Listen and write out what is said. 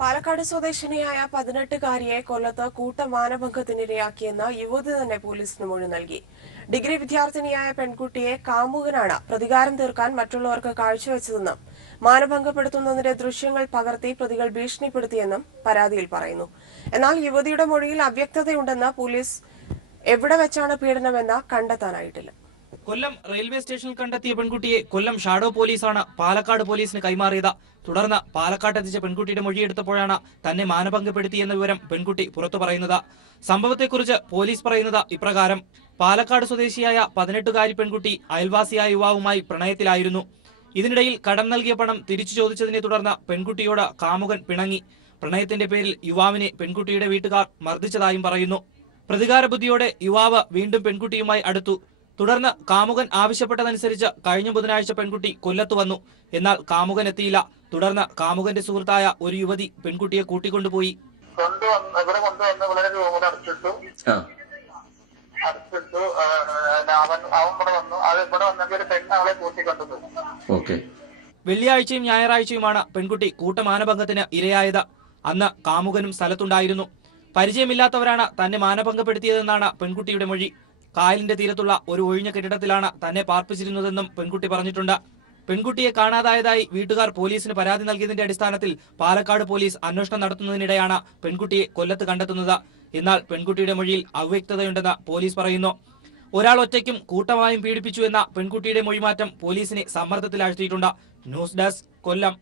പാലക്കാട് സ്വദേശിനിയായ 18-കാരിയെ കൊല്ലത്ത് കൂട്ടമാനഭംഗത്തിനിരയാക്കിയെന്ന് യുവതി തന്നെ പോലീസിന് മൊഴി നൽകി. ഡിഗ്രി വിദ്യാർത്ഥിനിയായ പെൺകുട്ടിയെ കാമുകനാണ് പ്രതികാരം തീർക്കാൻ മറ്റുള്ളവർക്ക് കാഴ്ചവെച്ചതെന്നും മാനഭംഗപ്പെടുത്തുന്നതിന്റെ ദൃശ്യങ്ങൾ പകർത്തി പ്രതികൾ ഭീഷണിപ്പെടുത്തിയെന്നും പരാതിയിൽ പറയുന്നു. എന്നാൽ യുവതിയുടെ മൊഴിയിൽ അവ്യക്തതയുണ്ടെന്ന് പോലീസ് എവിടെ വെച്ചാണ് പീഡനമെന്ന് കണ്ടെത്താനായിട്ടില്ല. കൊല്ലം റെയിൽവേ സ്റ്റേഷനിൽ കണ്ടെത്തിയ പെൺകുട്ടിയെ കൊല്ലം ഷാഡോ പോലീസാണ് പാലക്കാട് പോലീസിന് കൈമാറിയത്. തുടർന്ന് പാലക്കാട്ടെത്തിച്ച പെൺകുട്ടിയുടെ മൊഴിയെടുത്തപ്പോഴാണ് തന്നെ മാനഭംഗപ്പെടുത്തിയെന്ന വിവരം പെൺകുട്ടി പുറത്തു പറയുന്നത്. സംഭവത്തെക്കുറിച്ച് പോലീസ് പറയുന്നത് ഇപ്രകാരം: പാലക്കാട് സ്വദേശിയായ 18-കാരി പെൺകുട്ടി അയൽവാസിയായ യുവാവുമായി പ്രണയത്തിലായിരുന്നു. ഇതിനിടയിൽ കടം നൽകിയ പണം തിരിച്ചു ചോദിച്ചതിനെ തുടർന്ന് പെൺകുട്ടിയോട് കാമുകൻ പിണങ്ങി. പ്രണയത്തിന്റെ പേരിൽ യുവാവിനെ പെൺകുട്ടിയുടെ വീട്ടുകാർ മർദ്ദിച്ചതായും പറയുന്നു. പ്രതികാര ബുദ്ധിയോടെ യുവാവ് വീണ്ടും പെൺകുട്ടിയുമായി അടുത്തു. തുടർന്ന് കാമുകൻ ആവശ്യപ്പെട്ടതനുസരിച്ച് കഴിഞ്ഞ ബുധനാഴ്ച പെൺകുട്ടി കൊല്ലത്ത് വന്നു. എന്നാൽ കാമുകൻ എത്തിയില്ല. തുടർന്ന് കാമുകന്റെ സുഹൃത്തായ ഒരു യുവതി പെൺകുട്ടിയെ കൂട്ടിക്കൊണ്ടുപോയി. വെള്ളിയാഴ്ചയും ഞായറാഴ്ചയുമാണ് പെൺകുട്ടി കൂട്ടമാനഭംഗത്തിന് ഇരയായത്. അന്ന് കാമുകനും സ്ഥലത്തുണ്ടായിരുന്നു. പരിചയമില്ലാത്തവരാണ് തന്നെ മാനഭംഗപ്പെടുത്തിയതെന്നാണ് പെൺകുട്ടിയുടെ മൊഴി. കായലിന്റെ തീരത്തുള്ള ഒരു ഒഴിഞ്ഞ കെട്ടിടത്തിലാണ് തന്നെ പാർപ്പിച്ചിരുന്നതെന്നും പെൺകുട്ടി പറഞ്ഞിട്ടുണ്ട്. പെൺകുട്ടിയെ കാണാതായതായി വീട്ടുകാർ പോലീസിന് പരാതി നൽകിയതിന്റെ അടിസ്ഥാനത്തിൽ പാലക്കാട് പോലീസ് അന്വേഷണം നടത്തുന്നതിനിടെയാണ് പെൺകുട്ടിയെ കൊല്ലത്ത് കണ്ടെത്തുന്നത്. എന്നാൽ പെൺകുട്ടിയുടെ മൊഴിയിൽ അവ്യക്തതയുണ്ടെന്ന് പോലീസ് പറയുന്നു. ഒരാൾ ഒറ്റയ്ക്കും കൂട്ടമായും പീഡിപ്പിച്ചു എന്ന പെൺകുട്ടിയുടെ മൊഴിമാറ്റം പോലീസിനെ സമ്മർദ്ദത്തിലാഴ്ത്തിയിട്ടുണ്ട്. ന്യൂസ് ഡെസ്ക്, കൊല്ലം.